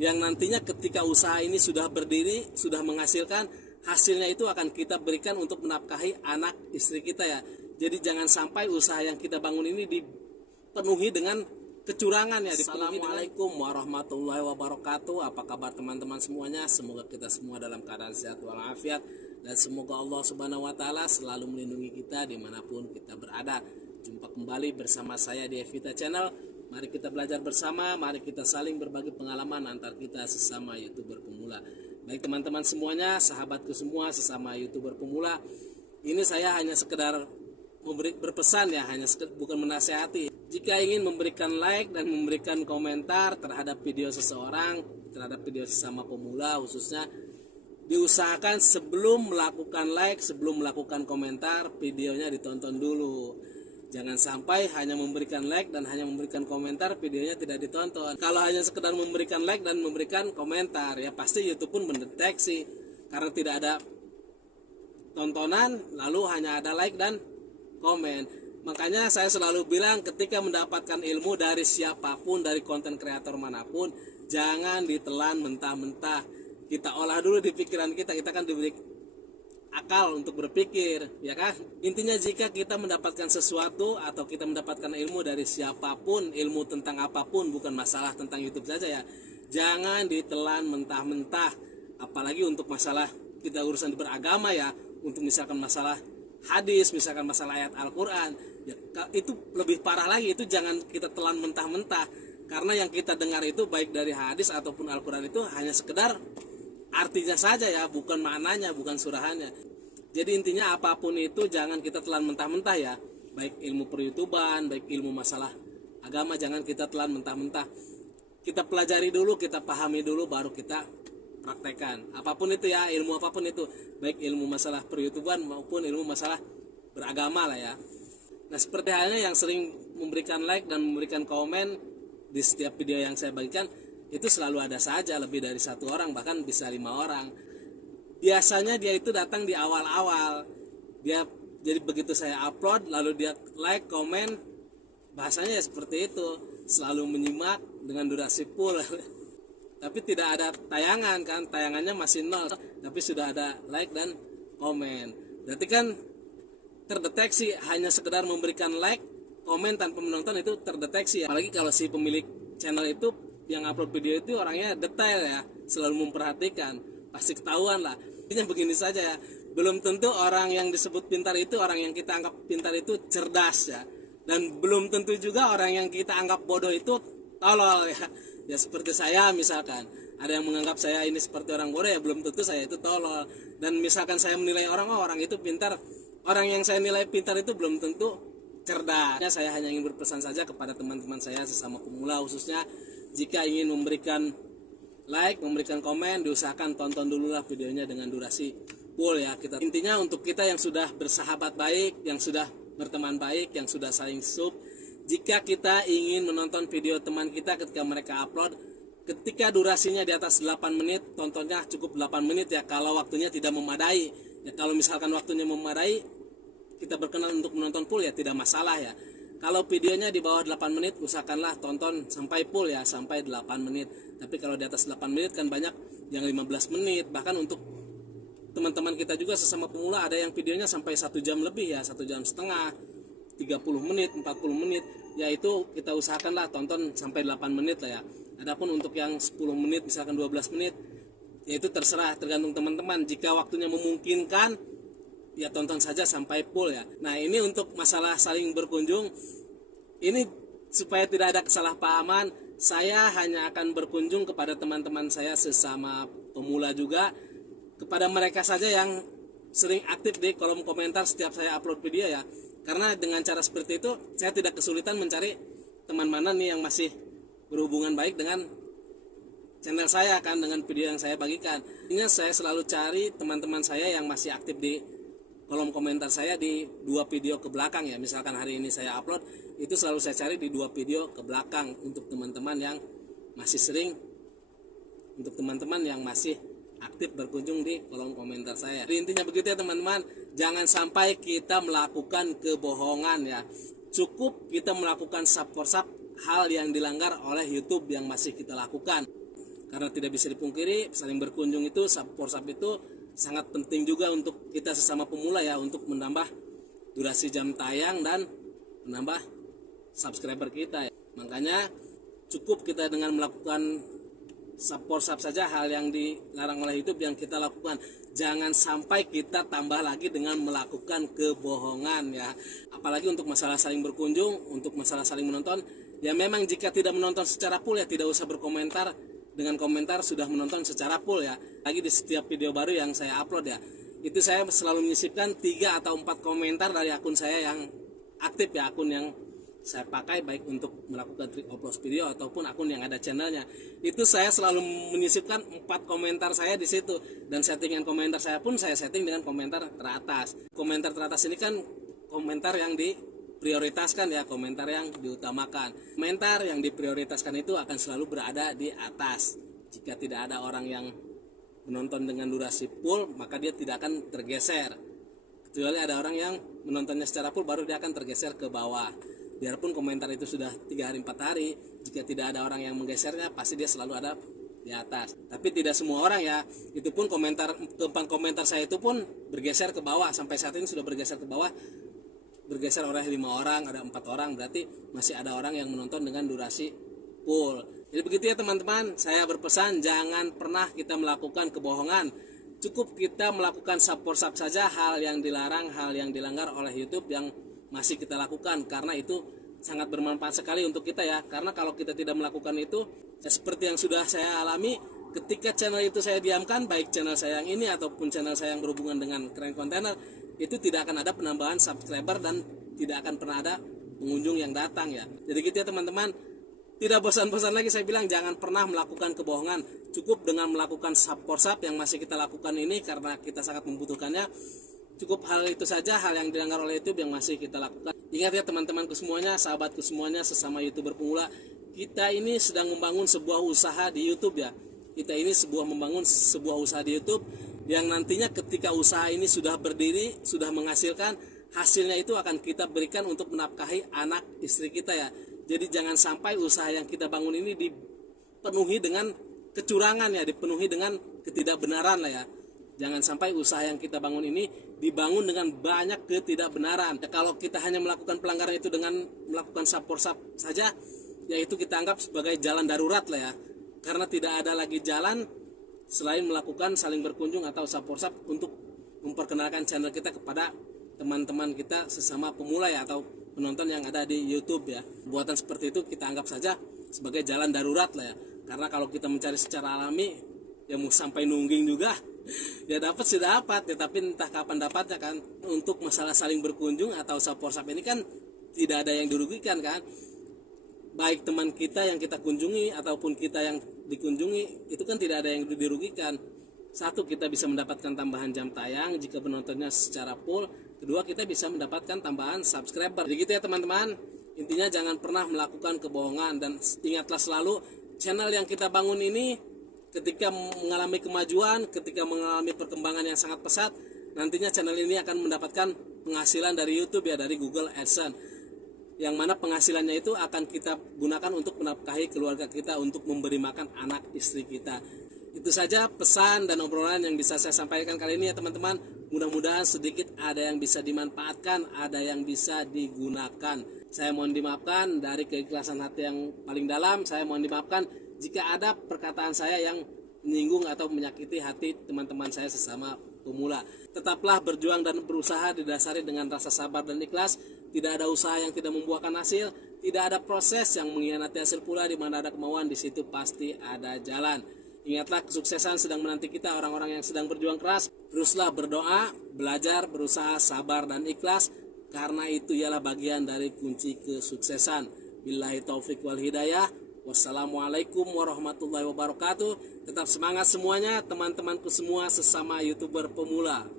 yang nantinya ketika usaha ini sudah berdiri, sudah menghasilkan, hasilnya itu akan kita berikan untuk menafkahi anak istri kita ya. Jadi jangan sampai usaha yang kita bangun ini dipenuhi dengan kecurangan ya. Assalamualaikum warahmatullahi wabarakatuh. Apa kabar teman-teman semuanya? Semoga kita semua dalam keadaan sehat walafiat, dan semoga Allah Subhanahu wa taala selalu melindungi kita dimanapun kita berada. Jumpa kembali bersama saya di Evita Channel. Mari kita belajar bersama, mari kita saling berbagi pengalaman antar kita sesama YouTuber pemula. Baik teman-teman semuanya, sahabatku semua sesama YouTuber pemula, ini saya hanya sekedar berpesan ya, bukan menasehati. Jika ingin memberikan like dan memberikan komentar terhadap video seseorang, terhadap video sesama pemula khususnya, diusahakan sebelum melakukan like, sebelum melakukan komentar, videonya ditonton dulu. Jangan sampai hanya memberikan like dan hanya memberikan komentar, videonya tidak ditonton. Kalau hanya sekedar memberikan like dan memberikan komentar, ya pasti YouTube pun mendeteksi. Karena tidak ada tontonan, lalu hanya ada like dan komen. Makanya saya selalu bilang, ketika mendapatkan ilmu dari siapapun, dari konten kreator manapun, jangan ditelan mentah-mentah. Kita olah dulu di pikiran kita kan diberi akal untuk berpikir, ya kan? Intinya jika kita mendapatkan sesuatu atau kita mendapatkan ilmu dari siapapun, ilmu tentang apapun, bukan masalah tentang YouTube saja ya, jangan ditelan mentah-mentah. Apalagi untuk masalah kita urusan beragama ya, untuk misalkan masalah hadis, misalkan masalah ayat Al-Quran, ya, itu lebih parah lagi. Itu jangan kita telan mentah-mentah, karena yang kita dengar itu baik dari hadis ataupun Al-Quran itu hanya sekedar artinya saja ya, bukan maknanya, bukan surahannya. Jadi intinya apapun itu jangan kita telan mentah-mentah ya. Baik ilmu per-YouTuban, baik ilmu masalah agama, jangan kita telan mentah-mentah. Kita pelajari dulu, kita pahami dulu, baru kita praktekkan. Apapun itu ya, ilmu apapun itu, baik ilmu masalah per-YouTuban maupun ilmu masalah beragama lah ya. Nah, seperti halnya yang sering memberikan like dan memberikan komen di setiap video yang saya bagikan, itu selalu ada saja lebih dari satu orang, bahkan bisa 5 orang. Biasanya dia itu datang di awal-awal. Dia jadi begitu saya upload, lalu dia like, komen, bahasanya ya seperti itu, selalu menyimak dengan durasi full. Tapi tidak ada tayangan kan, tayangannya masih 0, tapi sudah ada like dan komen. Berarti kan terdeteksi, hanya sekedar memberikan like, komen tanpa menonton itu terdeteksi ya. Apalagi kalau si pemilik channel itu yang upload video itu orangnya detail ya, selalu memperhatikan, pasti ketahuan lah. Intinya begini saja ya, belum tentu orang yang disebut pintar itu, orang yang kita anggap pintar itu cerdas ya, dan belum tentu juga orang yang kita anggap bodoh itu tolol ya. Ya seperti saya misalkan, ada yang menganggap saya ini seperti orang bodoh, ya belum tentu saya itu tolol. Dan misalkan saya menilai orang, oh orang itu pintar, orang yang saya nilai pintar itu belum tentu cerdas. Saya hanya ingin berpesan saja kepada teman-teman saya sesama pemula, khususnya jika ingin memberikan like, memberikan komen, diusahakan tonton dulu lah videonya dengan durasi full ya. Intinya untuk kita yang sudah bersahabat baik, yang sudah berteman baik, yang sudah saling sub, jika kita ingin menonton video teman kita ketika mereka upload, ketika durasinya di atas 8 menit, tontonnya cukup 8 menit ya, kalau waktunya tidak memadai. Ya kalau misalkan waktunya memadai, kita berkenan untuk menonton full ya tidak masalah ya. Kalau videonya di bawah 8 menit, usahakanlah tonton sampai full ya, sampai 8 menit. Tapi kalau di atas 8 menit kan banyak yang 15 menit. Bahkan untuk teman-teman kita juga sesama pemula, ada yang videonya sampai 1 jam lebih ya, 1 jam setengah, 30 menit, 40 menit. Ya itu kita usahakanlah tonton sampai 8 menit lah ya. Adapun untuk yang 10 menit, misalkan 12 menit, ya itu terserah, tergantung teman-teman. Jika waktunya memungkinkan, ya tonton saja sampai full ya. Nah ini untuk masalah saling berkunjung, ini supaya tidak ada kesalahpahaman, saya hanya akan berkunjung kepada teman-teman saya sesama pemula juga, kepada mereka saja yang sering aktif di kolom komentar setiap saya upload video ya. Karena dengan cara seperti itu saya tidak kesulitan mencari teman mana nih yang masih berhubungan baik dengan channel saya kan, dengan video yang saya bagikan. Ini saya selalu cari teman-teman saya yang masih aktif di kolom komentar saya di 2 video ke belakang ya. Misalkan hari ini saya upload, itu selalu saya cari di 2 video ke belakang untuk teman-teman yang masih sering, untuk teman-teman yang masih aktif berkunjung di kolom komentar saya. Jadi intinya begitu ya teman-teman, jangan sampai kita melakukan kebohongan ya. Cukup kita melakukan sub for sub hal yang dilanggar oleh YouTube yang masih kita lakukan. Karena tidak bisa dipungkiri, saling berkunjung itu, WhatsApp itu sangat penting juga untuk kita sesama pemula ya, untuk menambah durasi jam tayang dan menambah subscriber kita ya. Makanya cukup kita dengan melakukan WhatsApp saja hal yang dilarang oleh YouTube yang kita lakukan. Jangan sampai kita tambah lagi dengan melakukan kebohongan ya. Apalagi untuk masalah saling berkunjung, untuk masalah saling menonton. Ya memang jika tidak menonton secara full ya tidak usah berkomentar. Dengan komentar sudah menonton secara full ya. Lagi di setiap video baru yang saya upload ya, itu saya selalu menyisipkan 3 atau 4 komentar dari akun saya yang aktif ya, akun yang saya pakai baik untuk melakukan trik upload video ataupun akun yang ada channelnya. Itu saya selalu menyisipkan 4 komentar saya di situ, dan settingan komentar saya pun saya setting dengan komentar teratas. Komentar teratas ini kan komentar yang diprioritaskan ya, komentar yang diutamakan. Komentar yang diprioritaskan itu akan selalu berada di atas. Jika tidak ada orang yang menonton dengan durasi full, maka dia tidak akan tergeser. Kecuali ada orang yang menontonnya secara full, baru dia akan tergeser ke bawah. Biarpun komentar itu sudah 3 hari 4 hari, jika tidak ada orang yang menggesernya, pasti dia selalu ada di atas. Tapi tidak semua orang ya. Itu pun komentar saya itu pun bergeser ke bawah. Sampai saat ini sudah bergeser ke bawah, bergeser oleh 5 orang, ada 4 orang, berarti masih ada orang yang menonton dengan durasi full. Jadi begitu ya teman-teman, saya berpesan jangan pernah kita melakukan kebohongan. Cukup kita melakukan WhatsApp saja hal yang dilarang, hal yang dilanggar oleh YouTube yang masih kita lakukan, karena itu sangat bermanfaat sekali untuk kita ya. Karena kalau kita tidak melakukan itu, ya seperti yang sudah saya alami, ketika channel itu saya diamkan, baik channel saya yang ini ataupun channel saya yang berhubungan dengan Keren Kontainer, itu tidak akan ada penambahan subscriber dan tidak akan pernah ada pengunjung yang datang ya. Jadi gitu ya teman-teman. Tidak bosan-bosan lagi saya bilang, jangan pernah melakukan kebohongan. Cukup dengan melakukan WhatsApp yang masih kita lakukan ini karena kita sangat membutuhkannya. Cukup hal itu saja, hal yang dilanggar oleh YouTube yang masih kita lakukan. Ingat ya teman-temanku semuanya, sahabatku semuanya, sesama YouTuber pemula, kita ini sedang membangun sebuah usaha di YouTube ya. Kita ini membangun sebuah usaha di YouTube yang nantinya ketika usaha ini sudah berdiri, sudah menghasilkan, hasilnya itu akan kita berikan untuk menafkahi anak istri kita ya. Jadi jangan sampai usaha yang kita bangun ini dipenuhi dengan kecurangan ya, dipenuhi dengan ketidakbenaran lah ya. Jangan sampai usaha yang kita bangun ini dibangun dengan banyak ketidakbenaran. Ya, kalau kita hanya melakukan pelanggaran itu dengan melakukan WhatsApp saja, yaitu kita anggap sebagai jalan darurat lah ya. Karena tidak ada lagi jalan selain melakukan saling berkunjung atau WhatsApp untuk memperkenalkan channel kita kepada teman-teman kita sesama pemula ya, atau penonton yang ada di YouTube ya. Buatan seperti itu kita anggap saja sebagai jalan darurat lah ya. Karena kalau kita mencari secara alami, ya mau sampai nungging juga, ya dapat sih dapat ya, tapi entah kapan dapatnya kan. Untuk masalah saling berkunjung atau WhatsApp ini kan tidak ada yang dirugikan kan. Baik teman kita yang kita kunjungi ataupun kita yang dikunjungi, itu kan tidak ada yang dirugikan. Satu, kita bisa mendapatkan tambahan jam tayang jika penontonnya secara full. Kedua, kita bisa mendapatkan tambahan subscriber. Jadi gitu ya teman-teman. Intinya jangan pernah melakukan kebohongan, dan ingatlah selalu channel yang kita bangun ini ketika mengalami kemajuan, ketika mengalami perkembangan yang sangat pesat, nantinya channel ini akan mendapatkan penghasilan dari YouTube ya, dari Google AdSense. Yang mana penghasilannya itu akan kita gunakan untuk menafkahi keluarga kita, untuk memberi makan anak istri kita. Itu saja pesan dan obrolan yang bisa saya sampaikan kali ini ya teman-teman. Mudah-mudahan sedikit ada yang bisa dimanfaatkan, ada yang bisa digunakan. Saya mohon dimaafkan dari keikhlasan hati yang paling dalam. Saya mohon dimaafkan jika ada perkataan saya yang menyinggung atau menyakiti hati teman-teman saya sesama pemula. Tetaplah berjuang dan berusaha didasari dengan rasa sabar dan ikhlas. Tidak ada usaha yang tidak membuahkan hasil. Tidak ada proses yang mengkhianati hasil pula. Di mana ada kemauan, di situ pasti ada jalan. Ingatlah, kesuksesan sedang menanti kita, orang-orang yang sedang berjuang keras. Teruslah berdoa, belajar, berusaha, sabar dan ikhlas, karena itu ialah bagian dari kunci kesuksesan. Billahi taufik wal hidayah. Wassalamualaikum warahmatullahi wabarakatuh. Tetap semangat semuanya teman-temanku semua sesama YouTuber pemula.